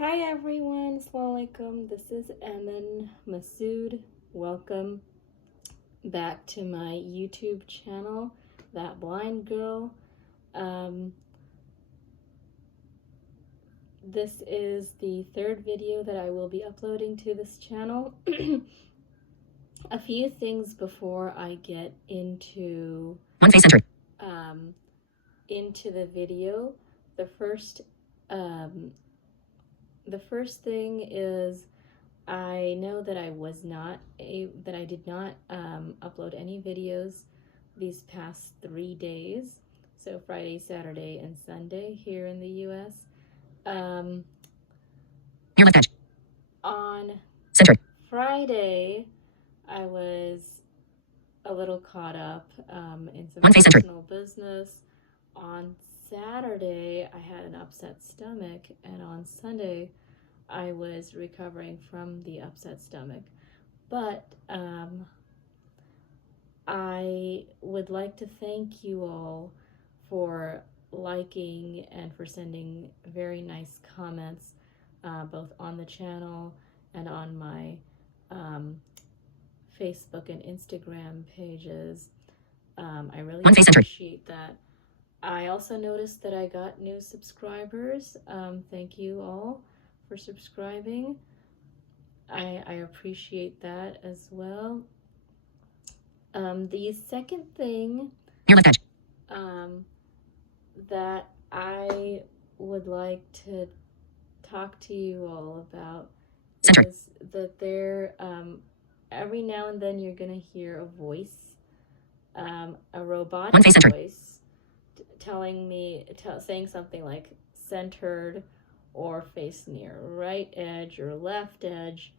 Hi everyone, Assalamu alaikum. This is Emin Masood. Welcome back to my YouTube channel, That Blind Girl. This is the third video that I will be uploading to this channel. A few things before I get into the video. The first thing is I know that I did not upload any videos these past 3 days, so Friday, Saturday, and Sunday here in the U.S. On Friday, I was a little caught up in some personal business. On Saturday, I had an upset stomach, and on Sunday, I was recovering from the upset stomach. But I would like to thank you all for liking and for sending very nice comments, both on the channel and on my Facebook and Instagram pages. I really appreciate that. I also noticed that I got new subscribers. Thank you all for subscribing. I appreciate that as well. The second thing that I would like to talk to you all about is that every now and then you're gonna hear a voice, a robotic voice, saying something like centered or face near right edge or left edge.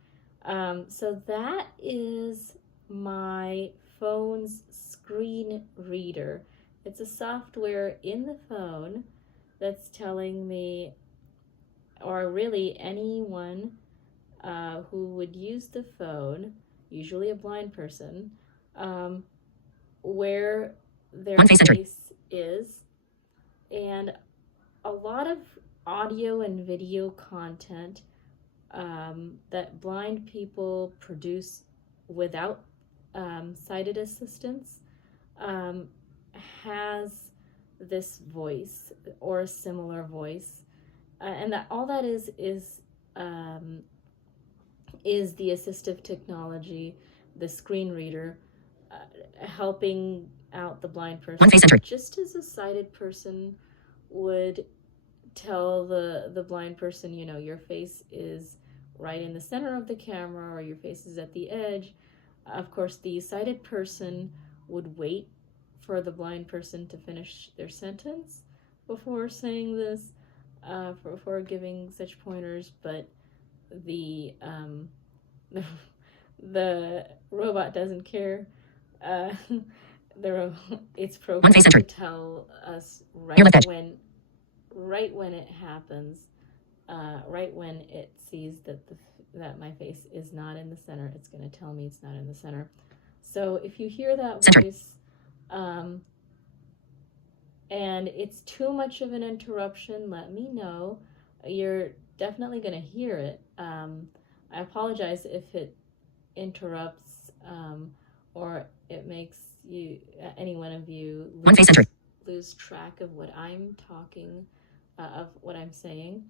So that is my phone's screen reader. It's a software in the phone that's telling me, or really anyone who would use the phone, usually a blind person, where their face is. And a lot of audio and video content that blind people produce without sighted assistance has this voice or a similar voice, and that all that is the assistive technology, the screen reader, helping out the blind person, just as a sighted person would tell the blind person, you know, your face is right in the center of the camera or your face is at the edge. Of course, the sighted person would wait for the blind person to finish their sentence before saying this, before giving such pointers, but the robot doesn't care. It's programmed to tell us right when it happens, right when it sees that my face is not in the center, it's going to tell me it's not in the center. So if you hear that voice, and it's too much of an interruption, let me know. You're definitely going to hear it. I apologize if it interrupts or it makes any one of you lose track of what I'm talking, of what I'm saying.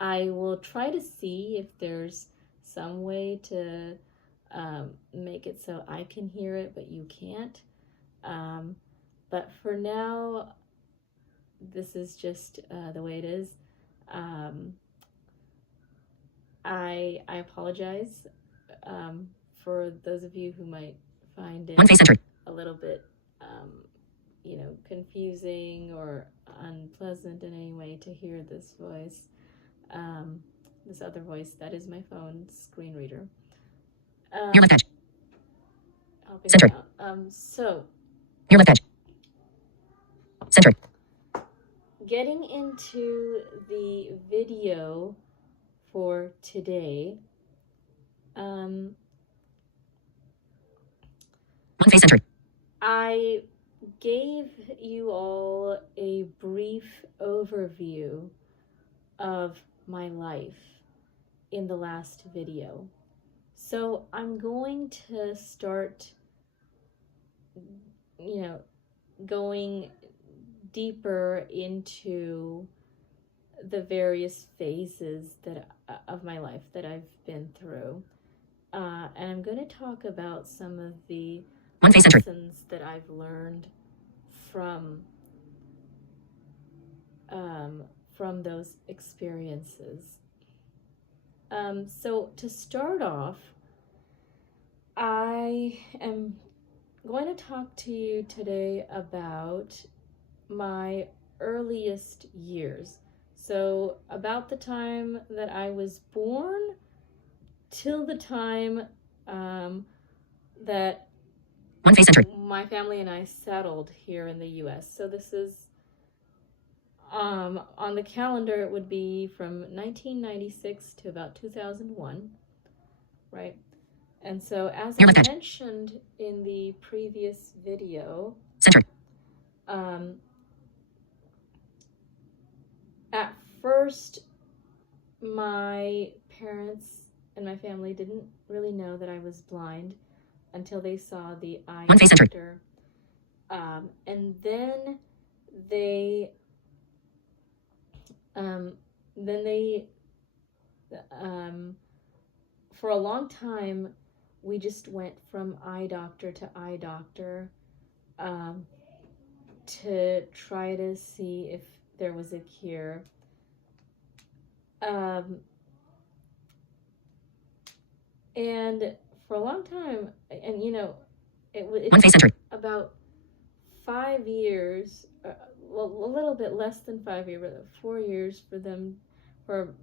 I will try to see if there's some way to make it so I can hear it, but you can't. But for now, this is just the way it is. I apologize for those of you who might find it a little bit, confusing or unpleasant in any way to hear this voice. This other voice, that is my phone's screen reader. Helping out. So, getting into the video for today, I gave you all a brief overview of my life in the last video. So I'm going to start, going deeper into the various phases of my life that I've been through. And I'm going to talk about some of the lessons that I've learned from those experiences. So to start off, I am going to talk to you today about my earliest years. So about the time that I was born till the time that my family and I settled here in the US. So this is on the calendar, it would be from 1996 to about 2001, right? And so as I mentioned in the previous video, at first my parents and my family didn't really know that I was blind until they saw the eye doctor. And then they for a long time, we just went from eye doctor to eye doctor to try to see if there was a cure. And for a long time, and it took about 5 years, well, a little bit less than 5 years, but 4 years for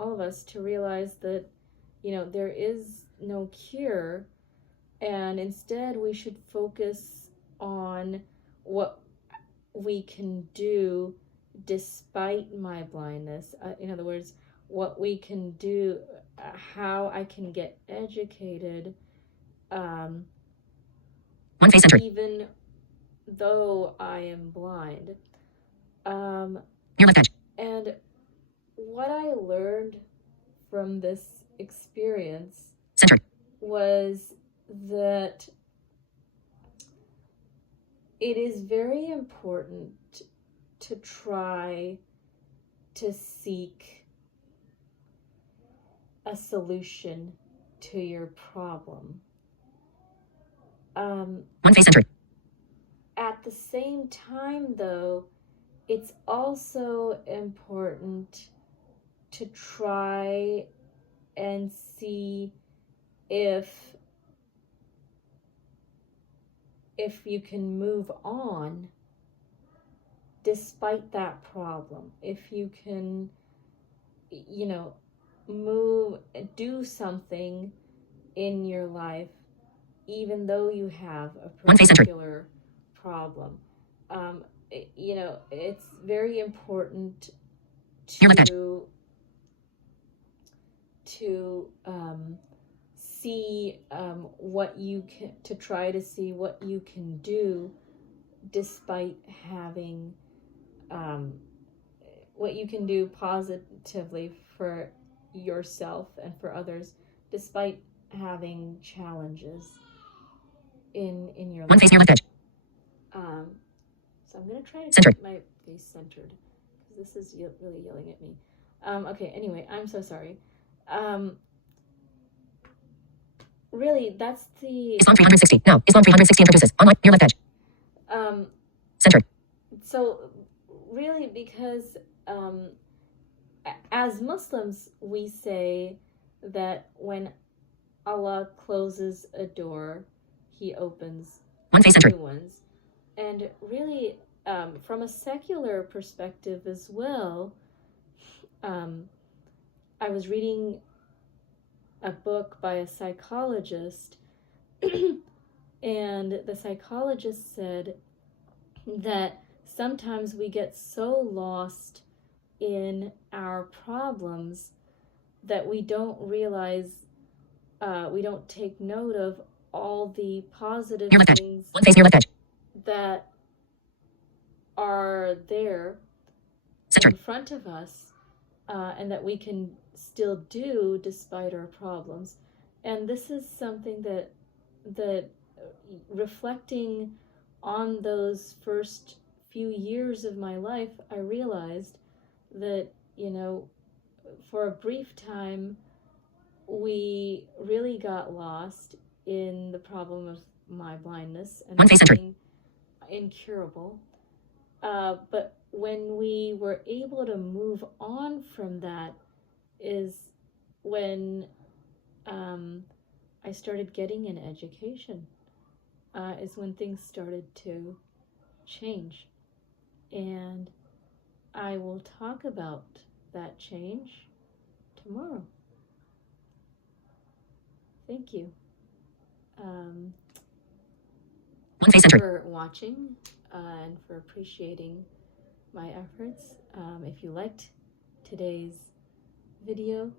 all of us to realize that, there is no cure, and instead we should focus on what we can do despite my blindness. In other words, what we can do, how I can get educated, even though I am blind. And what I learned from this experience was that it is very important to try to seek a solution to your problem. At the same time, though, it's also important to try and see if you can move on despite that problem. If you can, do something in your life, even though you have a particular problem. It's very important to see what you can, to try to see what you can do despite having what you can do positively for yourself and for others despite having challenges in your life. So I'm going to try to keep my face centered because this is really yelling at me. Okay, anyway, I'm so sorry. Really, that's the... Islam 360. No, Islam 360 introduces. Online, near left edge. Centered. So, really, because as Muslims, we say that when Allah closes a door, He opens new ones. And really, from a secular perspective as well, I was reading a book by a psychologist, and the psychologist said that sometimes we get so lost in our problems that we don't realize, we don't take note of all the positive things that are there Center. in front of us, and that we can still do despite our problems. And this is something that reflecting on those first few years of my life, I realized that, you know, for a brief time, we really got lost in the problem of my blindness and being incurable. But when we were able to move on from that is when I started getting an education, is when things started to change. And I will talk about that change tomorrow. Thank you for watching and for appreciating my efforts. If you liked today's video,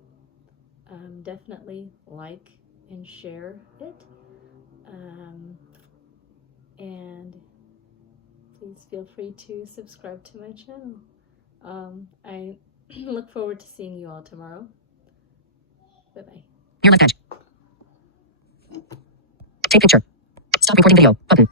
definitely like and share it. And please feel free to subscribe to my channel. I look forward to seeing you all tomorrow. Bye-bye. Near left edge. Take picture. Stop recording video. Button.